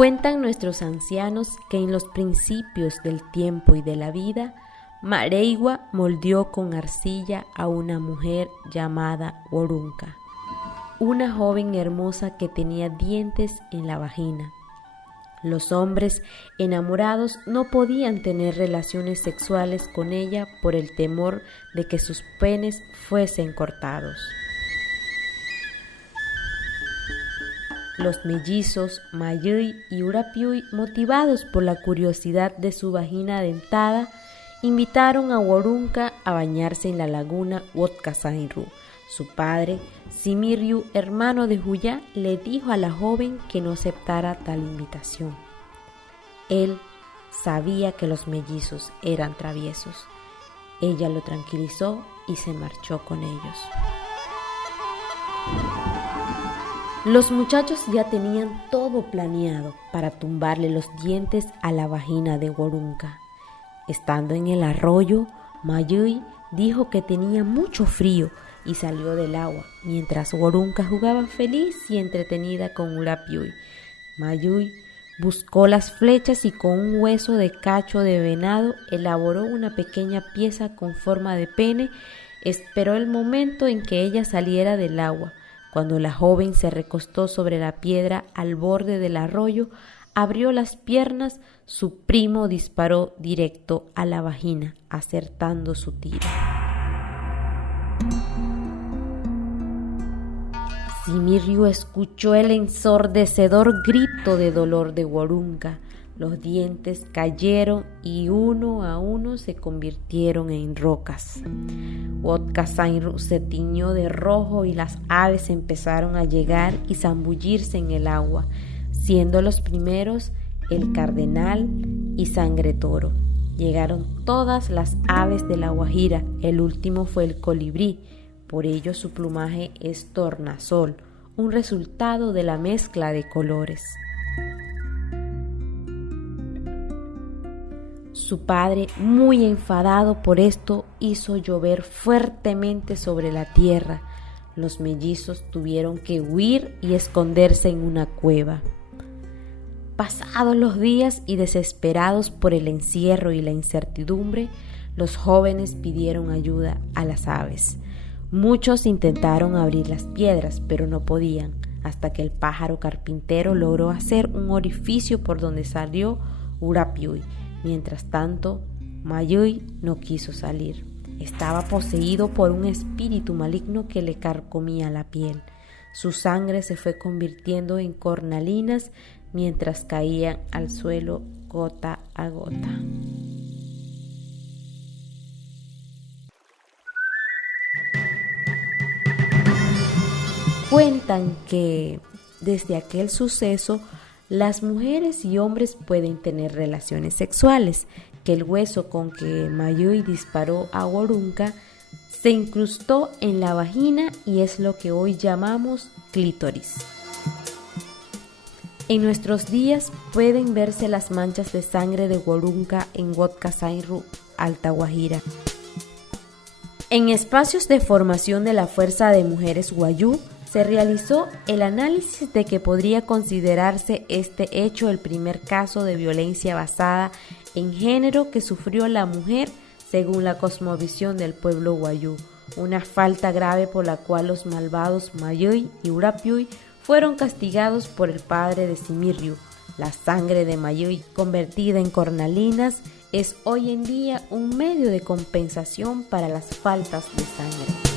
Cuentan nuestros ancianos que en los principios del tiempo y de la vida, Mareigua moldeó con arcilla a una mujer llamada Worunca, una joven hermosa que tenía dientes en la vagina. Los hombres enamorados no podían tener relaciones sexuales con ella por el temor de que sus penes fuesen cortados. Los mellizos Mayuy y Urapiuy, motivados por la curiosidad de su vagina dentada, invitaron a Worunca a bañarse en la laguna Wotkasainru. Su padre, Simiryu, hermano de Huyá, le dijo a la joven que no aceptara tal invitación. Él sabía que los mellizos eran traviesos. Ella lo tranquilizó y se marchó con ellos. Los muchachos ya tenían todo planeado para tumbarle los dientes a la vagina de Worunca. Estando en el arroyo, Mayuy dijo que tenía mucho frío y salió del agua, mientras Worunca jugaba feliz y entretenida con Urapiuy. Mayuy buscó las flechas y con un hueso de cacho de venado elaboró una pequeña pieza con forma de pene. Esperó el momento en que ella saliera del agua. Cuando la joven se recostó sobre la piedra al borde del arroyo, abrió las piernas, su primo disparó directo a la vagina, acertando su tiro. Simiryu escuchó el ensordecedor grito de dolor de Worunca. Los dientes cayeron y uno a uno se convirtieron en rocas. Wotkasainru se tiñó de rojo y las aves empezaron a llegar y zambullirse en el agua, siendo los primeros el cardenal y Sangre Toro. Llegaron todas las aves de la Guajira, el último fue el colibrí, por ello su plumaje es tornasol, un resultado de la mezcla de colores. Su padre, muy enfadado por esto, hizo llover fuertemente sobre la tierra. Los mellizos tuvieron que huir y esconderse en una cueva. Pasados los días y desesperados por el encierro y la incertidumbre, los jóvenes pidieron ayuda a las aves. Muchos intentaron abrir las piedras, pero no podían, hasta que el pájaro carpintero logró hacer un orificio por donde salió Urapiuy. Mientras tanto, Mayuy no quiso salir. Estaba poseído por un espíritu maligno que le carcomía la piel. Su sangre se fue convirtiendo en cornalinas mientras caían al suelo gota a gota. Cuentan que desde aquel suceso las mujeres y hombres pueden tener relaciones sexuales, que el hueso con que Mayuy disparó a Worunca se incrustó en la vagina y es lo que hoy llamamos clítoris. En nuestros días pueden verse las manchas de sangre de Worunca en Wotkasainru, Alta Guajira. En espacios de formación de la Fuerza de Mujeres Wayuu, se realizó el análisis de que podría considerarse este hecho el primer caso de violencia basada en género que sufrió la mujer según la cosmovisión del pueblo Wayuu, una falta grave por la cual los malvados Mayuy y Urapiuy fueron castigados por el padre de Simiryu. La sangre de Mayuy convertida en cornalinas es hoy en día un medio de compensación para las faltas de sangre.